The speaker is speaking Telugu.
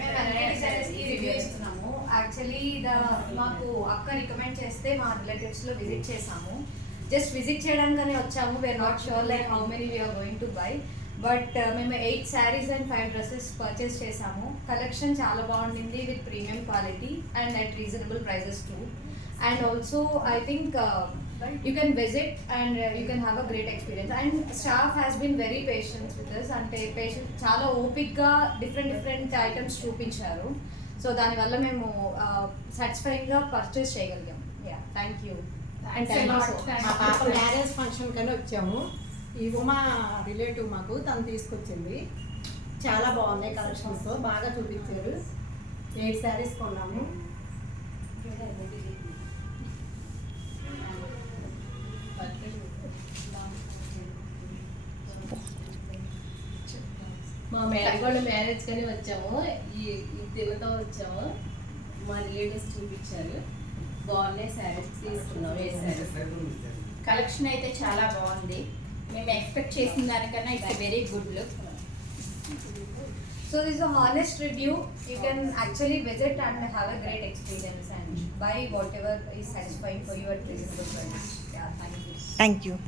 మేము అన్ని డిజైనర్స్ కి రివ్యూ ఇస్తున్నాము. యాక్చువల్లీ మాకు అక్క రికమెండ్ చేస్తే మా రిలేటివ్స్ లో విజిట్ చేసాము. జస్ట్ విజిట్ చేయడానికనే వచ్చాము. We're not sure like how many we're going to buy. But మేము 8 శారీస్ అండ్ 5 డ్రెస్సెస్ పర్చేస్ చేసాము. కలెక్షన్ చాలా బాగుండింది with premium quality and at reasonable prices too. And also I think you can visit and you can have a great experience, and staff has been very patient with us. అంటే పేషెంట్ చాలా ఓపిక్గా డిఫరెంట్ ఐటమ్స్ చూపించారు. సో దానివల్ల మేము సాటిస్ఫైయింగ్గా పర్చేస్ చేయగలిగాం. Yeah, thank you. అండ్ మా పాప మ్యారేజ్ ఫంక్షన్ కని వచ్చాము. ఈ ఉమా రిలేటివ్ మాకు తను తీసుకొచ్చింది. చాలా బాగున్నాయి కలెక్షన్స్, బాగా చూపించారు. 8 శారీస్ కొన్నాము. మా మేనగోళ్ళ మ్యారేజ్ కని వచ్చాము. ఈ తిరుగుతూ వచ్చాము. మా రిలేటివ్స్ చూపించారు. బాగున్నాయి శారీస్ తీసుకున్నాం. ఏ శారీస్ కలెక్షన్ అయితే చాలా బాగుంది. మేము ఎక్స్పెక్ట్ చేసిన దానికన్నా it's very good look. So this is a honest review. You can actually visit and have a great experience and buy whatever is satisfying for you at reasonable price. Yeah, thank you. Thank you.